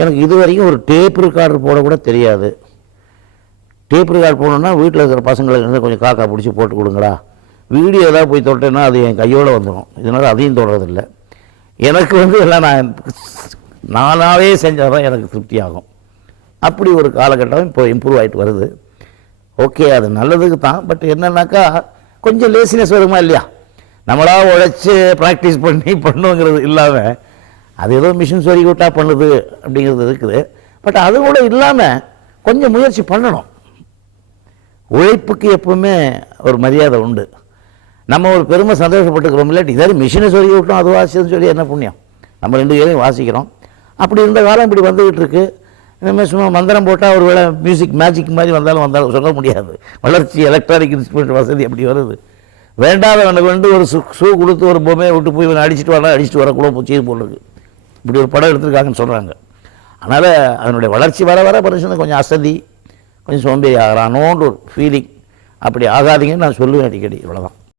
எனக்கு இது வரைக்கும் ஒரு டேப் ரெக்கார்டர் போட கூட தெரியாது. டேப் ரெக்கார்ட் போடணுன்னா வீட்டில் இருக்கிற பசங்களுக்கு கொஞ்சம் காக்கா பிடிச்சி போட்டு கொடுங்களா, வீடியோ ஏதாவது போய் தொட்டேன்னா அது என் கையோடு வந்துடும். இதனால் அதையும் தொடுறதில்லை. எனக்கு எல்லாம் நானாகவே செஞ்சால் தான் எனக்கு திருப்தி ஆகும். அப்படி ஒரு காலகட்டம் இப்போ இம்ப்ரூவ் ஆகிட்டு வருது. ஓகே, அது நல்லதுக்கு தான். பட் என்னன்னாக்கா கொஞ்சம் லேசினஸ் வருமா இல்லையா, நம்மளாக உழைச்சி ப்ராக்டிஸ் பண்ணி பண்ணுங்கிறது இல்லாமல் அது ஏதோ மிஷின் சொல்லி விட்டா பண்ணுது அப்படிங்கிறது இருக்குது. பட் அது கூட இல்லாமல் கொஞ்சம் முயற்சி பண்ணணும். உழைப்புக்கு எப்பவுமே ஒரு மரியாதை உண்டு. நம்ம ஒரு பெருமை சந்தோஷப்பட்டுக்கிறோம். இல்லாட்டி இதாவது மிஷினை சொல்லி விட்டோம் அது வாசிச்சுன்னு சொல்லி என்ன புண்ணியம், நம்ம 2 பேரையும் வாசிக்கிறோம். அப்படி இருந்த காலம் இப்படி வந்துக்கிட்டு இருக்கு. இனிமேல் சும்மா மந்திரம் போட்டால் ஒரு வேளை மியூசிக் மேஜிக் மாதிரி வந்தாலும் சொல்ல முடியாது. வளர்ச்சி எலக்ட்ரானிக் இன்ஸ்ட்ருமெண்ட் வசதி அப்படி வருது. வேண்டாதவனுக்கு ஒரு ஷூ கொடுத்து ஒரு பொம்மையை விட்டு போய் அடிச்சுட்டு வரக்கூட சீர் போடுறது, இப்படி ஒரு படம் எடுத்துருக்காங்கன்னு சொல்கிறாங்க. அதனால் அதனுடைய வளர்ச்சி வர வர மனுஷன் கொஞ்சம் அசதி, கொஞ்சம் சோம்பேறி ஆகிறானோன்ற ஒரு ஃபீலிங். அப்படி ஆகாதீங்கன்னு நான் சொல்லுவேன் அடிக்கடி. இவ்வளோதான்.